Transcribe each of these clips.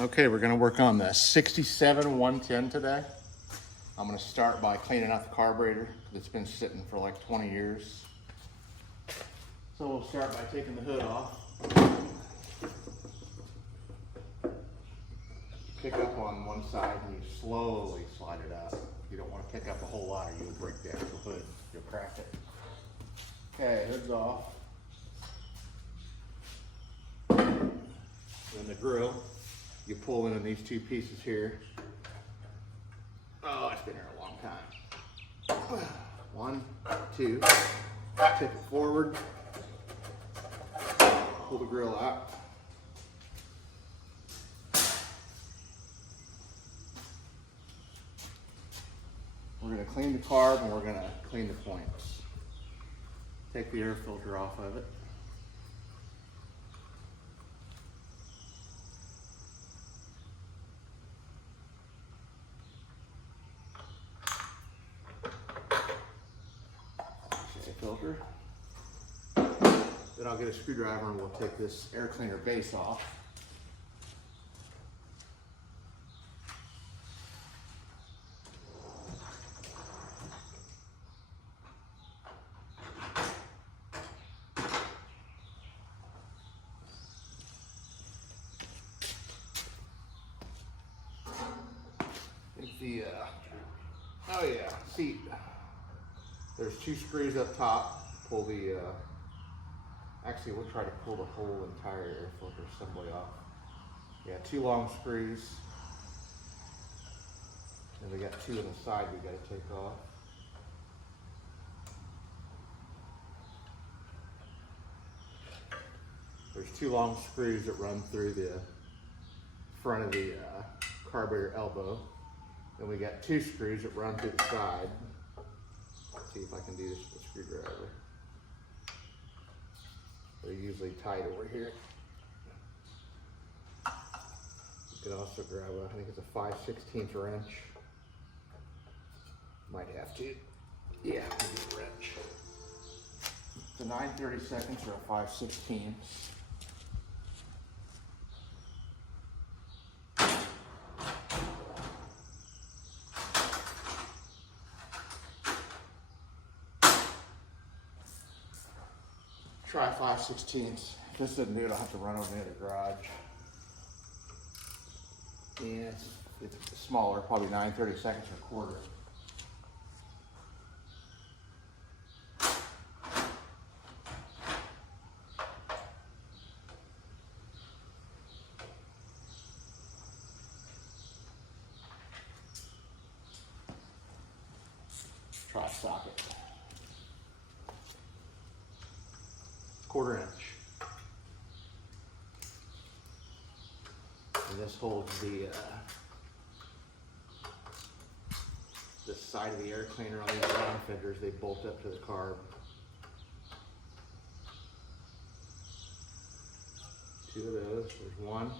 Okay, we're gonna work on the 67 110 today. I'm gonna start by cleaning out the carburetor that's been sitting for like 20 years. So we'll start by taking the hood off. Pick up on one side and you slowly slide it out. You don't want to pick up a whole lot or you'll break the actual hood. You'll crack it. Okay, hood's off. Then the grill, you pull in these two pieces here. Oh, it's been here a long time. 1, 2, tip it forward, pull the grill out. We're going to clean the carb and we're going to clean the points. Take the air filter off of it. Filter. Then I'll get a screwdriver and we'll take this air cleaner base off. Oh yeah, see, there's 2 screws up top. Pull the, actually we'll try to pull the whole entire air filter assembly off. Yeah, 2 long screws. And we got 2 on the side we got to take off. There's 2 long screws that run through the front of the carburetor elbow. And we got 2 screws that run through the side. Let's see if I can do this with a screwdriver. They're usually tight over here. You can also grab a, I think it's a 5/16 wrench. Might have to. Yeah, maybe a wrench. It's a 9/32 or a 5/16. Try 5/16. If this doesn't do it, I'll have to run over near the garage. And it's smaller, probably 9/32 or a quarter. Try socket. 1/4 inch. And this holds the side of the air cleaner on these round fenders. They bolt up to the carb. 2 of those. There's 1.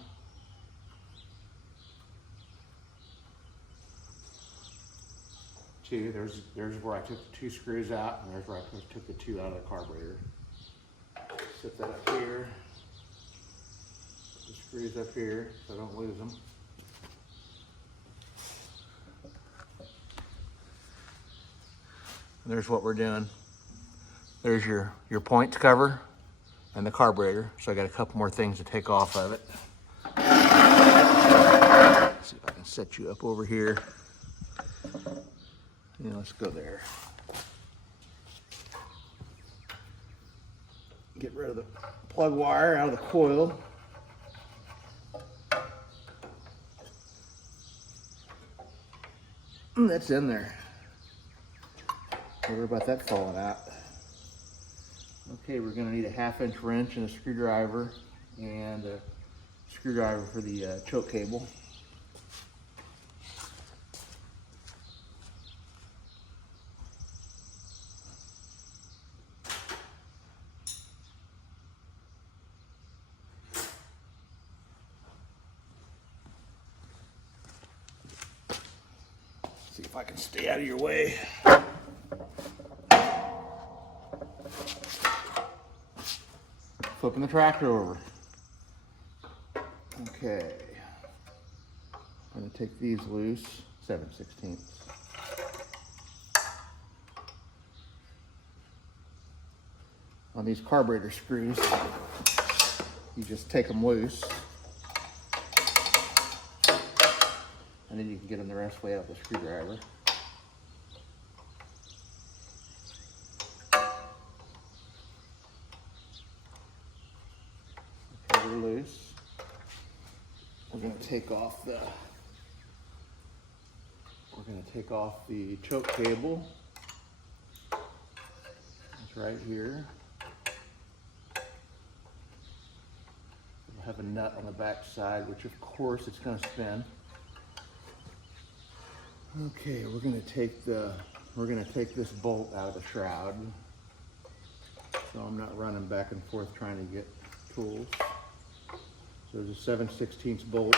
2. There's where I took the 2 screws out, and there's where I took the 2 out of the carburetor. Set that up here. Put the screws up here so I don't lose them. And there's what we're doing. There's your points cover and the carburetor. So I got a couple more things to take off of it. Let's see if I can set you up over here. Yeah, let's go there. Get rid of the plug wire out of the coil. And that's in there. Don't worry about that falling out. Okay, we're gonna need a 1/2 inch wrench and a screwdriver and a screwdriver for the choke cable. See if I can stay out of your way. Flipping the tractor over. Okay. I'm going to take these loose, 7/16. On these carburetor screws, you just take them loose, and then you can get them the rest of the way out with a screwdriver. Okay, they're loose. We're going to take off the choke cable. It's right here. We'll have a nut on the back side, which of course it's going to spin. Okay, we're going to take this bolt out of the shroud, so I'm not running back and forth trying to get tools. So there's a 7/16 bolt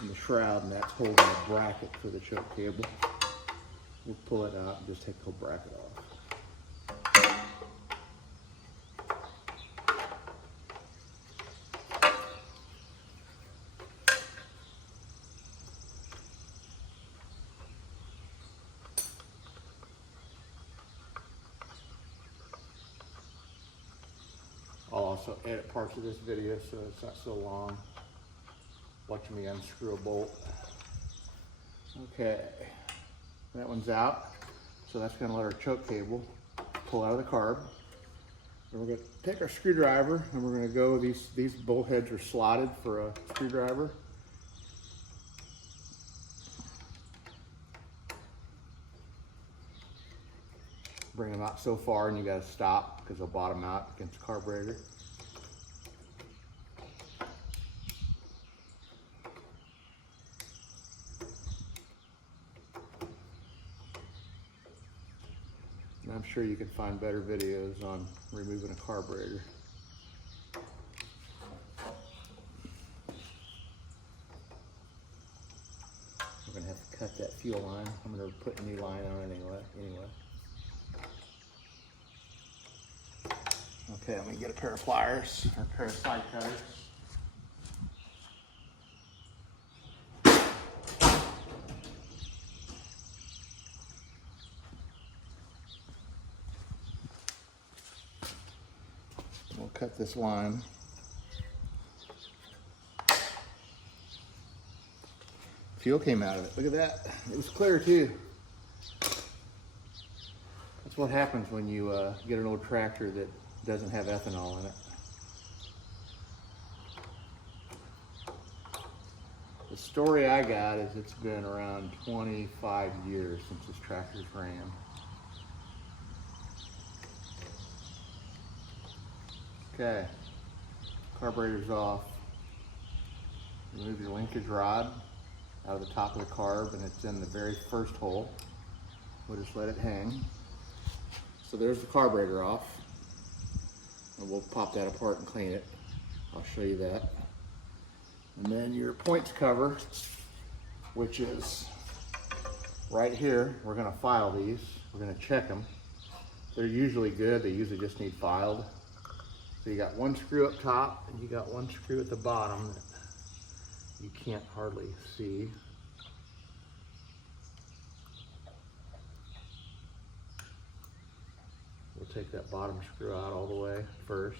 in the shroud, and that's holding a bracket for the choke cable. We'll pull it out and just take the whole bracket off. I'll also edit parts of this video so it's not so long. Watching me unscrew a bolt. Okay, that one's out. So that's going to let our choke cable pull out of the carb. And we're going to take our screwdriver and we're going to go, these bolt heads are slotted for a screwdriver. Bring them out so far and you got to stop because they'll bottom out against the carburetor. And I'm sure you can find better videos on removing a carburetor. We're going to have to cut that fuel line. I'm going to put a new line on it anyway. Okay, I'm going to get a pair of pliers or a pair of side cutters. We'll cut this line. Fuel came out of it. Look at that. It was clear too. That's what happens when you get an old tractor that doesn't have ethanol in it. The story I got is it's been around 25 years since this tractor's ran. Okay, carburetor's off. Remove your linkage rod out of the top of the carb, and it's in the very first hole. We'll just let it hang. So there's the carburetor off, and we'll pop that apart and clean it. I'll show you that. And then your points cover, which is right here. We're gonna file these. We're gonna check them. They're usually good. They usually just need filed. So you got one screw up top and you got one screw at the bottom that you can't hardly see. We'll take that bottom screw out all the way first.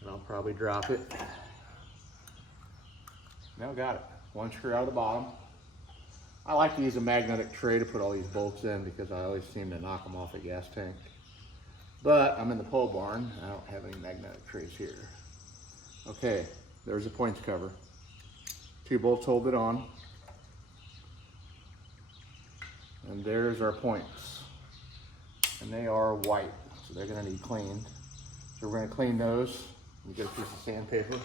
And I'll probably drop it. Now got it. One screw out of the bottom. I like to use a magnetic tray to put all these bolts in because I always seem to knock them off a gas tank. But I'm in the pole barn. I don't have any magnetic trays here. Okay, there's the points cover. Two bolts hold it on. And there's our points. And they are white, so they're gonna need cleaned. So we're gonna clean those. You get a piece of sandpaper.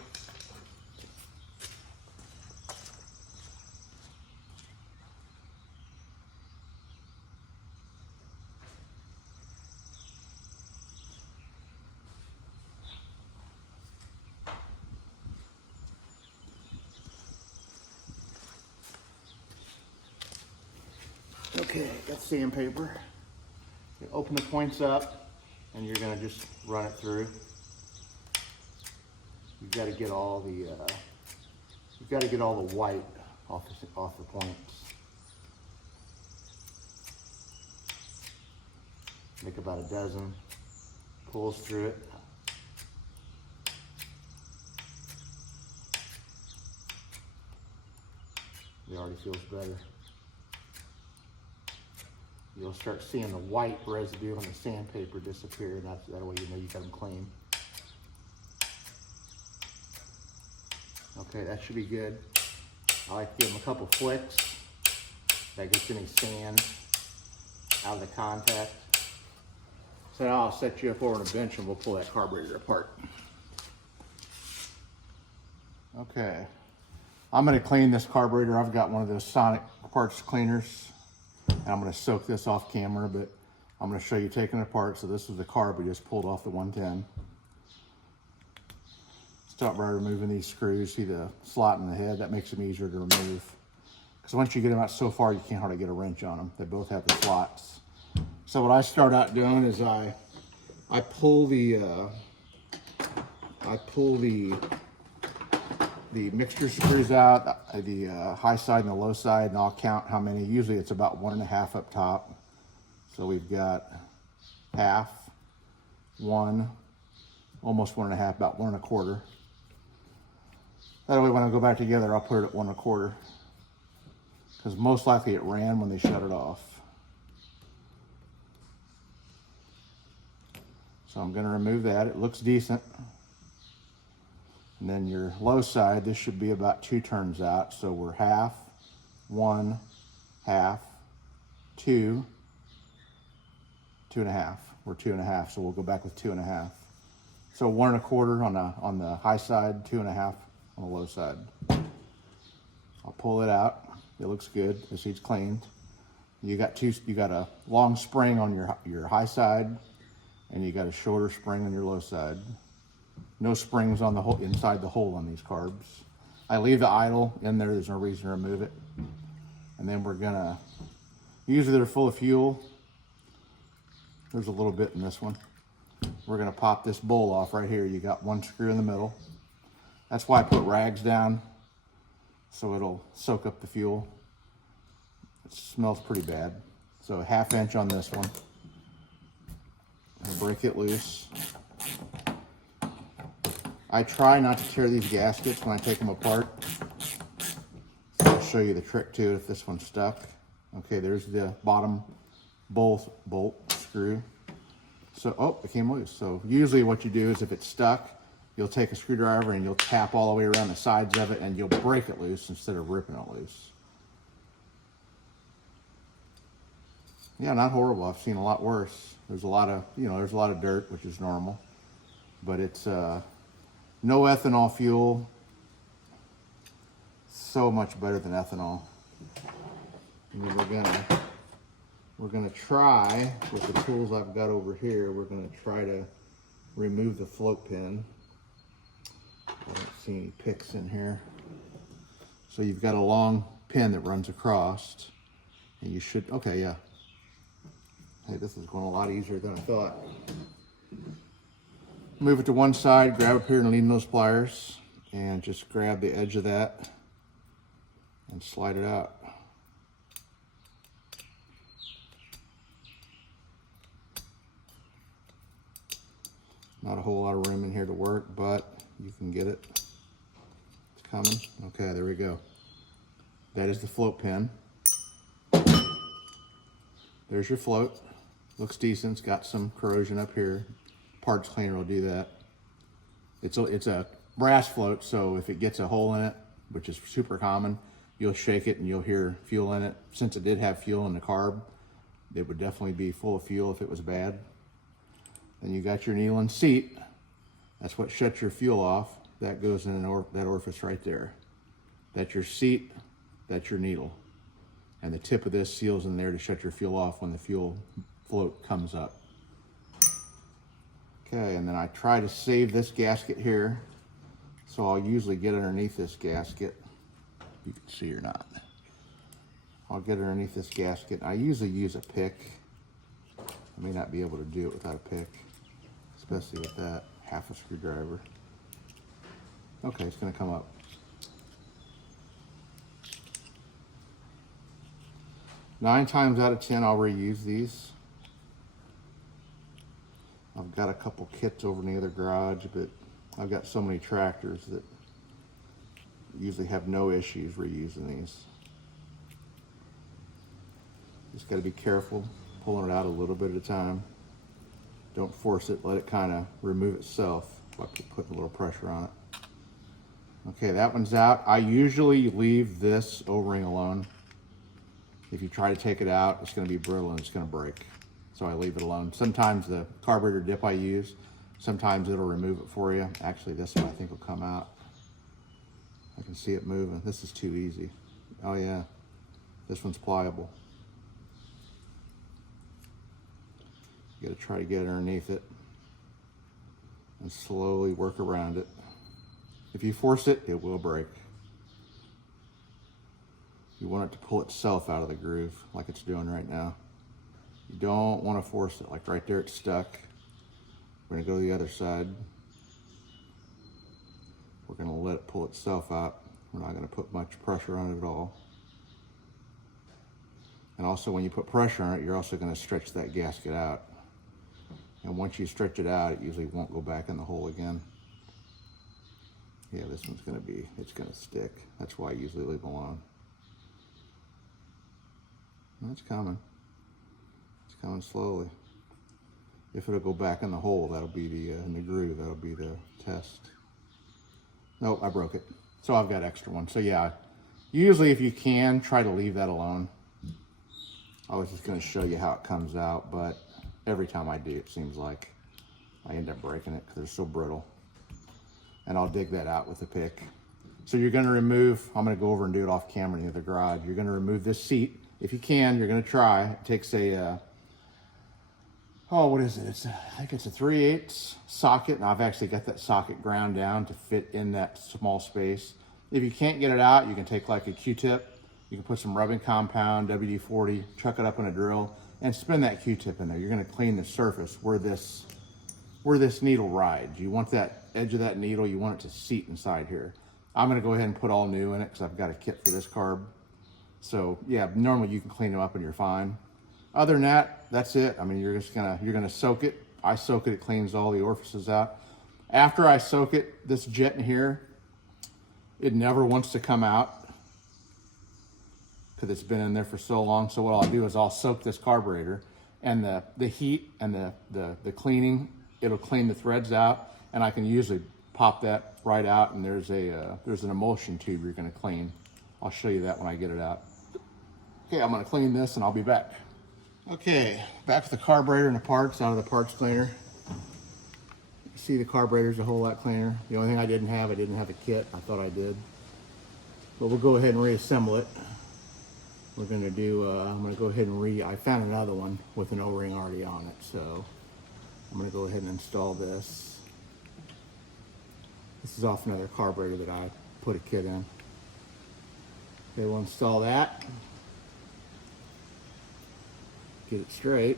Okay, got sandpaper. You open the points up and you're gonna just run it through. You've got to get all the You've got to get all the white off the points. Make about a dozen. Pulls through it. It already feels better. You'll start seeing the white residue on the sandpaper disappear, and that way you know you got them clean. Okay, that should be good. I like to give them a couple flicks. That gets any sand out of the contact. So now I'll set you up over on a bench and we'll pull that carburetor apart. Okay, I'm gonna clean this carburetor. I've got one of those sonic parts cleaners, and I'm gonna soak this off camera, but I'm gonna show you taking it apart. So this is the carb we just pulled off the 110. Start by removing these screws. See the slot in the head? That makes them easier to remove. Because once you get them out so far, you can't hardly get a wrench on them. They both have the slots. So what I start out doing is I pull the mixture screws out, the high side and the low side, and I'll count how many. Usually it's about 1.5 up top. So we've got half, one, almost 1.5, about 1 1/4. That way when I go back together, I'll put it at 1 1/4. Because most likely it ran when they shut it off. So I'm gonna remove that. It looks decent. And then your low side, this should be about 2 turns out. So we're half, 1, half, 2, 2.5. We're 2.5, so we'll go back with 2.5. So 1 1/4 on the high side, 2.5 on the low side. I'll pull it out. It looks good. The seat's cleaned. You got a long spring on your high side, and you got a shorter spring on your low side. No springs on the hole inside the hole on these carbs. I leave the idle in there. There's no reason to remove it. And then we're gonna. Usually they're full of fuel. There's a little bit in this one. We're gonna pop this bowl off right here. You got 1 screw in the middle. That's why I put rags down, so it'll soak up the fuel. It smells pretty bad. So 1/2 inch on this one. I'll break it loose. I try not to tear these gaskets when I take them apart. So I'll show you the trick to it if this one's stuck. Okay, there's the bottom bolt screw. So, oh, it came loose. So usually what you do is if it's stuck, you'll take a screwdriver and you'll tap all the way around the sides of it and you'll break it loose instead of ripping it loose. Yeah, not horrible. I've seen a lot worse. There's a lot of, there's a lot of dirt, which is normal, but it's no ethanol fuel. So much better than ethanol. And we're gonna try with the tools I've got over here. We're gonna try to remove the float pin. I don't see any picks in here. So you've got a long pin that runs across, and you should. Okay, yeah. Hey, this is going a lot easier than I thought. Move it to one side, grab up here and lean those pliers, and just grab the edge of that and slide it out. Not a whole lot of room in here to work, but you can get it. It's coming. Okay, there we go. That is the float pin. There's your float. Looks decent. It's got some corrosion up here. Parts cleaner will do that. It's a brass float, so if it gets a hole in it, which is super common, you'll shake it and you'll hear fuel in it. Since it did have fuel in the carb, it would definitely be full of fuel if it was bad. Then you got your needle and seat. That's what shuts your fuel off. That goes in that orifice right there. That's your seat, that's your needle. And the tip of this seals in there to shut your fuel off when the fuel float comes up. Okay, and then I try to save this gasket here. So I'll usually get underneath this gasket. You can see or not. I'll get underneath this gasket. I usually use a pick. I may not be able to do it without a pick, especially with that half a screwdriver. Okay, it's gonna come up. 9 times out of 10, I'll reuse these. I've got a couple kits over in the other garage, but I've got so many tractors that usually have no issues reusing these. Just got to be careful pulling it out a little bit at a time. Don't force it, let it kind of remove itself by putting a little pressure on it. Okay, that one's out. I usually leave this O-ring alone. If you try to take it out, it's going to be brittle and it's going to break. So I leave it alone. Sometimes the carburetor dip I use, sometimes it'll remove it for you. Actually, this one I think will come out. I can see it moving. This is too easy. Oh yeah, this one's pliable. You got to try to get underneath it and slowly work around it. If you force it, it will break. You want it to pull itself out of the groove like it's doing right now. You don't want to force it. Like right there, it's stuck. We're going to go to the other side. We're going to let it pull itself out. We're not going to put much pressure on it at all. And also when you put pressure on it, you're also going to stretch that gasket out. And once you stretch it out, it usually won't go back in the hole again. Yeah, this one's going to be, it's going to stick. That's why I usually leave them alone. That's coming. It's coming slowly. If it'll go back in the hole, that'll be the, in the groove, that'll be the test. Nope, I broke it. So I've got extra one. So yeah, usually if you can, try to leave that alone. I was just going to show you how it comes out, but every time I do, it seems like I end up breaking it because they're so brittle. And I'll dig that out with a pick. So you're going to remove, I'm going to go over and do it off camera near the garage. You're going to remove this seat. If you can, you're going to try. It takes a, oh, what is it? I think it's a 3/8 socket. And I've actually got that socket ground down to fit in that small space. If you can't get it out, you can take like a Q-tip. You can put some rubbing compound, WD-40, chuck it up in a drill, and spin that Q-tip in there. You're going to clean the surface where this needle rides. You want that edge of that needle, you want it to seat inside here. I'm going to go ahead and put all new in it because I've got a kit for this carb. So yeah, normally you can clean them up and you're fine. Other than that, that's it. I mean, you're gonna soak it. I soak it, it cleans all the orifices out. After I soak it, this jet in here, it never wants to come out because it's been in there for so long. So what I'll do is I'll soak this carburetor, and the heat and the cleaning, it'll clean the threads out, and I can usually pop that right out, and there's an emulsion tube you're gonna clean. I'll show you that when I get it out. Okay, I'm gonna clean this and I'll be back. Okay, back with the carburetor and the parts out of the parts cleaner. You see the carburetor's a whole lot cleaner. The only thing I didn't have a kit. I thought I did. But we'll go ahead and reassemble it. We're gonna do, I'm gonna go ahead and I found another one with an O-ring already on it. So I'm gonna go ahead and install this. This is off another carburetor that I put a kit in. Okay, we'll install that. Get it straight.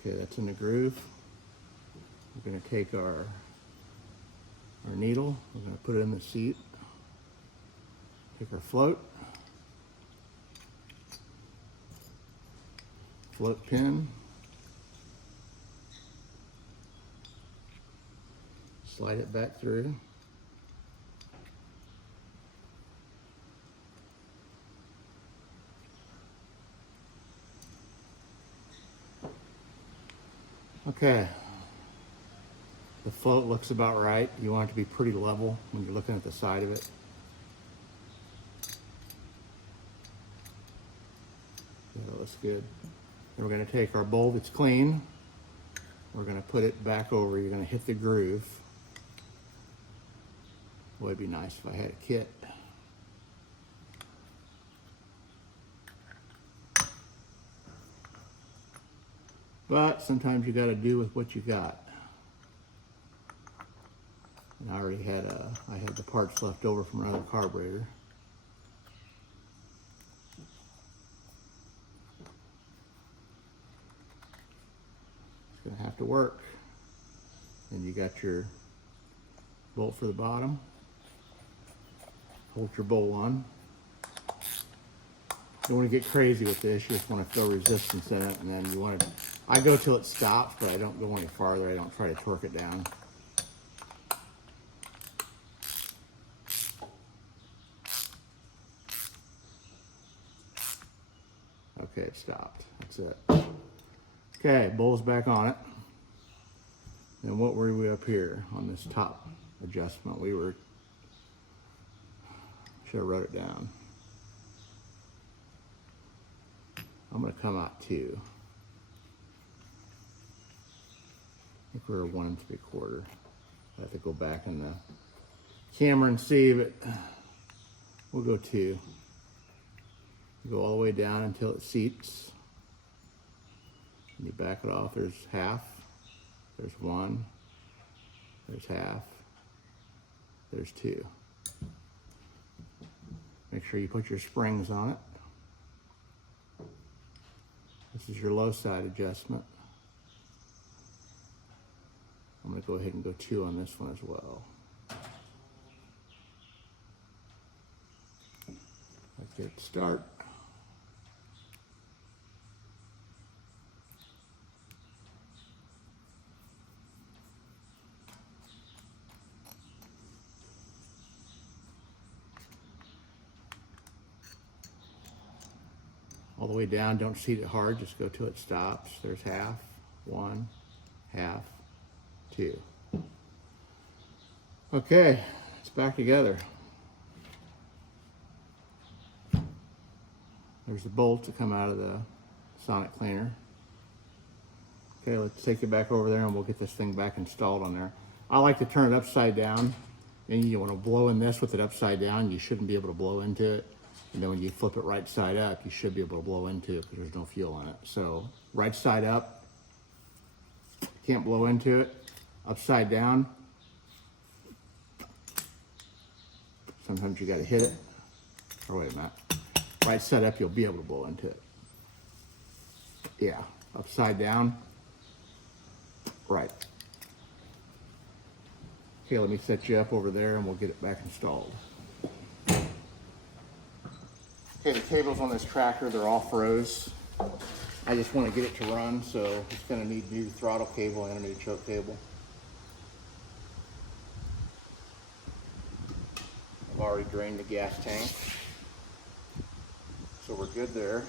Okay, that's in the groove. We're going to take our needle, we're going to put it in the seat. Take our float pin. Slide it back through. Okay. The float looks about right. You want it to be pretty level when you're looking at the side of it. That looks good. Then we're going to take our bowl that's clean. We're going to put it back over. You're going to hit the groove. Boy, it'd be nice if I had a kit. But sometimes you got to do with what you got. And I already had I had the parts left over from another carburetor. It's going to have to work. And you got your bolt for the bottom. Hold your bolt on. You don't want to get crazy with this. You just want to feel resistance in it, and then you want to. I go till it stops, but I don't go any farther. I don't try to torque it down. Okay, it stopped. That's it. Okay, bowl's back on it. And what were we up here on this top adjustment? We were. Should have wrote it down. I'm going to come out 2. I think we're 1 3/4. I have to go back in the camera and see, but we'll go 2. Go all the way down until it seats. And you back it off. There's half. There's 1. There's half. There's 2. Make sure you put your springs on it. This is your low side adjustment. I'm going to go ahead and go 2 on this one as well. Let's get it to start. All the way down, don't seat it hard, just go till it stops. There's half, 1, half, 2. Okay, it's back together. There's the bolts that come out of the sonic cleaner. Okay, let's take it back over there and we'll get this thing back installed on there. I like to turn it upside down, and you want to blow in this with it upside down. You shouldn't be able to blow into it. And then when you flip it right side up, you should be able to blow into it because there's no fuel in it. So right side up, can't blow into it. Upside down, sometimes you got to hit it. Or wait a minute. Right side up, you'll be able to blow into it. Yeah, upside down, right. Okay, let me set you up over there and we'll get it back installed. Okay, the cables on this tractor, they're all froze. I just want to get it to run, so it's going to need a new throttle cable and a new choke cable. I've already drained the gas tank, so we're good there.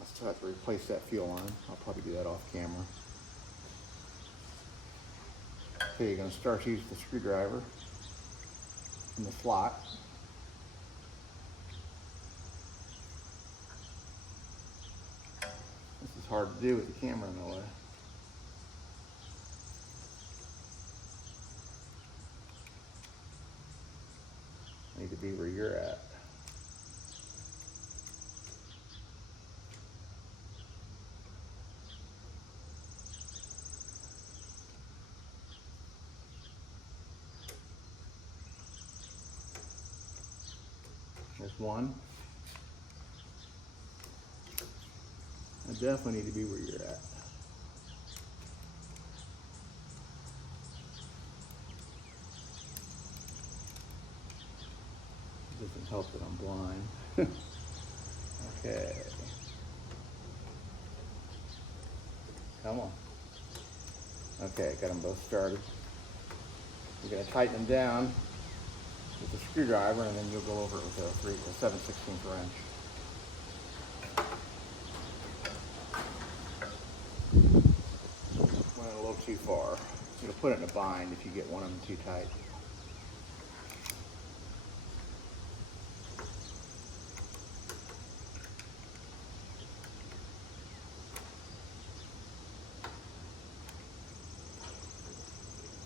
I still have to replace that fuel line. I'll probably do that off camera. Okay, you're going to start using the screwdriver in the slot. This is hard to do with the camera in the way. I need to be where you're at. There's 1. I definitely need to be where you're at. It doesn't help that I'm blind. Okay. Come on. Okay, got them both started. You're going to tighten them down with a screwdriver, and then you'll go over it with a 7/16 wrench. Went a little too far. You'll put it in a bind if you get one of them too tight.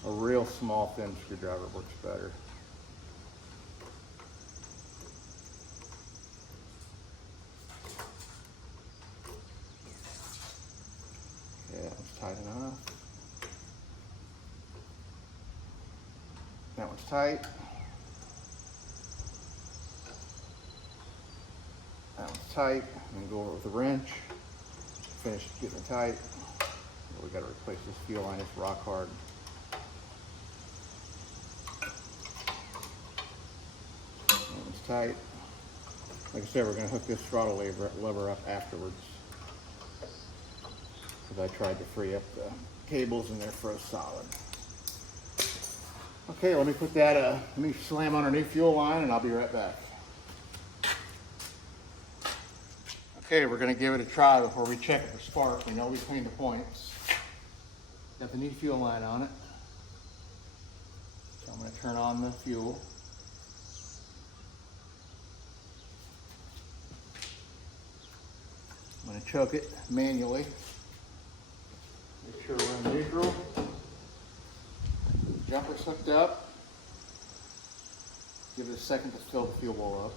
A real small, thin screwdriver works better. Yeah, that one's tight enough. That one's tight. That one's tight. I'm going to go over it with a wrench. Finish getting it tight. we got to replace this fuel line. It's rock hard. And it's tight. Like I said, we're going to hook this throttle lever up afterwards, because I tried to free up the cables and they're froze solid. Okay, let me put that, let me slam on our new fuel line and I'll be right back. Okay, we're gonna give it a try before we check it for spark. We know we cleaned the points. Got the new fuel line on it. So I'm gonna turn on the fuel. I'm gonna choke it manually. Make sure we're in neutral. Jumper's hooked up. Give it a second to fill the fuel bowl up.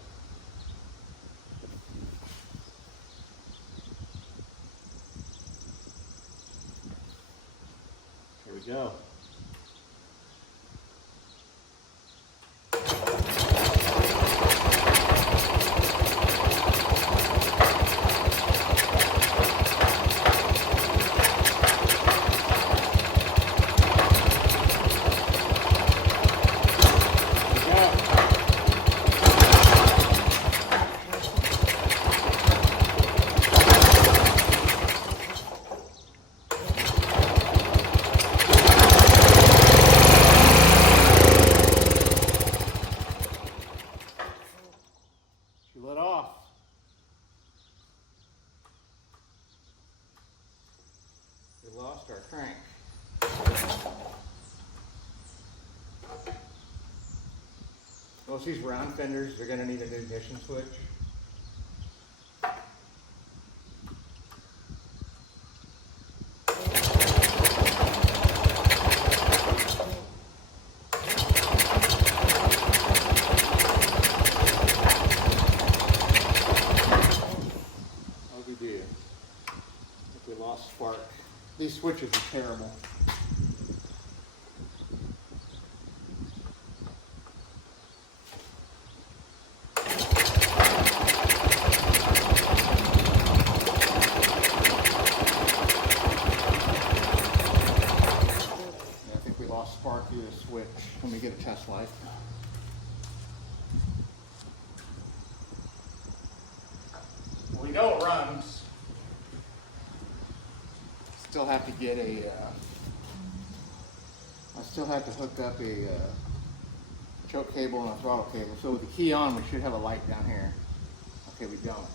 Here we go. Let off. We lost our crank. Most of these round fenders, they're going to need a new ignition switch. We lost spark. These switches are terrible. I think we lost spark through the switch. Let me get a test light. We know it runs. Still have to get a, I still have to hook up a choke cable and a throttle cable. So with the key on, we should have a light down here. Okay, we don't.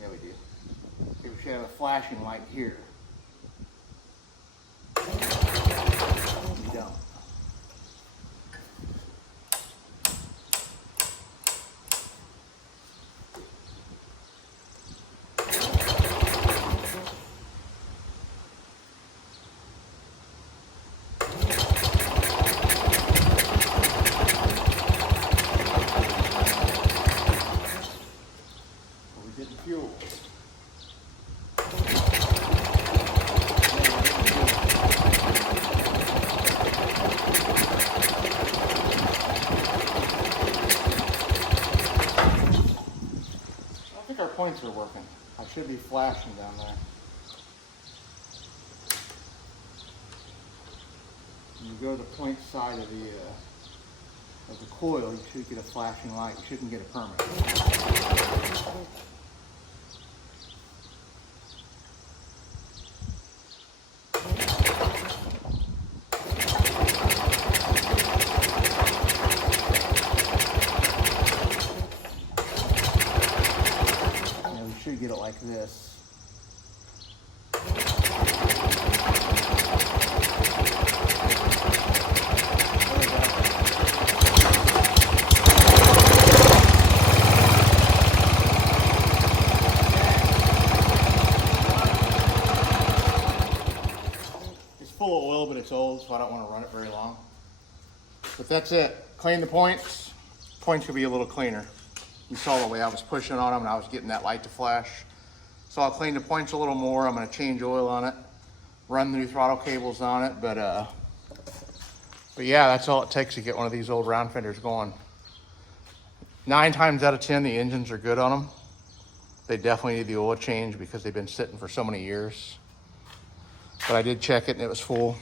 Yeah, we do. Okay, we should have a flashing light here. We don't. Fuel. I think our points are working. I should be flashing down there. When you go to the point side of the coil, you should get a flashing light. You shouldn't get a permit. Should get it like this. It's full of oil, but it's old, so I don't want to run it very long. But that's it. Clean the points. Points could be a little cleaner. You saw the way I was pushing on them and I was getting that light to flash. So I'll clean the points a little more. I'm going to change oil on it, run the new throttle cables on it. But yeah, that's all it takes to get one of these old round fenders going. 9 times out of 10, the engines are good on them. They definitely need the oil change because they've been sitting for so many years. but I did check it and it was full.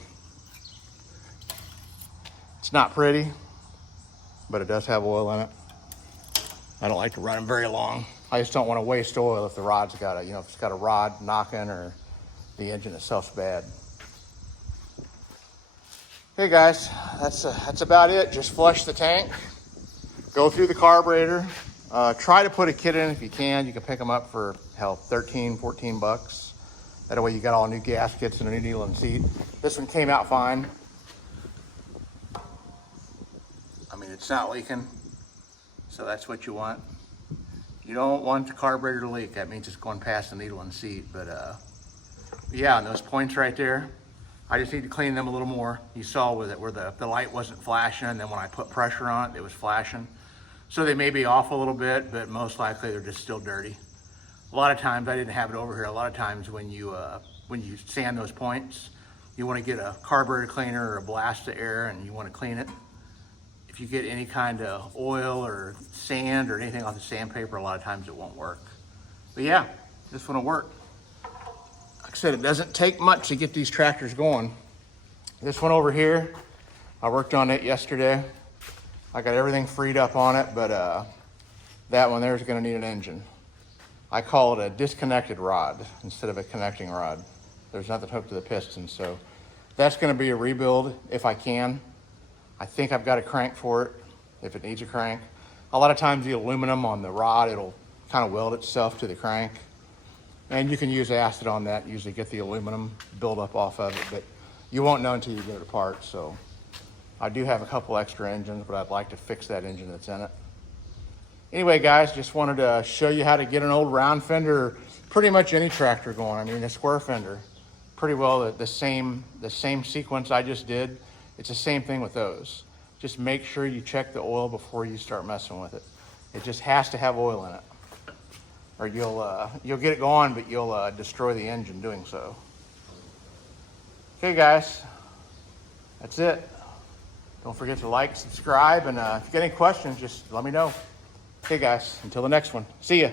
It's not pretty, but it does have oil in it. I don't like to run them very long. I just don't want to waste oil if the rod's got a, if it's got a rod knocking or the engine itself's bad. Okay guys, that's about it. Just flush the tank, go through the carburetor. Try to put a kit in if you can. You can pick them up for, hell, 13, 14 bucks. That way you got all new gaskets and a new needle and seat. This one came out fine. I mean, it's not leaking, so that's what you want. You don't want the carburetor to leak. That means it's going past the needle and seat. But yeah, and those points right there, I just need to clean them a little more. You saw with it where the light wasn't flashing, and then when I put pressure on it, it was flashing. So they may be off a little bit, but most likely they're just still dirty. A lot of times, I didn't have it over here, a lot of times when you sand those points, you want to get a carburetor cleaner or a blast of air and you want to clean it. If you get any kind of oil or sand or anything off the sandpaper, a lot of times it won't work. But yeah, this one will work. Like I said, it doesn't take much to get these tractors going. This one over here, I worked on it yesterday. I got everything freed up on it, but that one there is going to need an engine. I call it a disconnected rod instead of a connecting rod. There's nothing hooked to the piston, so that's going to be a rebuild if I can. I think I've got a crank for it if it needs a crank. A lot of times the aluminum on the rod, it'll kind of weld itself to the crank. And you can use acid on that, usually get the aluminum buildup off of it, but you won't know until you get it apart. So I do have a couple extra engines, but I'd like to fix that engine that's in it. Anyway, guys, just wanted to show you how to get an old round fender, pretty much any tractor going. I mean, a square fender, pretty well the same sequence I just did. It's the same thing with those. Just make sure you check the oil before you start messing with it. It just has to have oil in it, or you'll get it going, but you'll destroy the engine doing so. Okay, guys, that's it. Don't forget to like, subscribe, and if you get any questions, just let me know. Okay, guys, until the next one. See ya.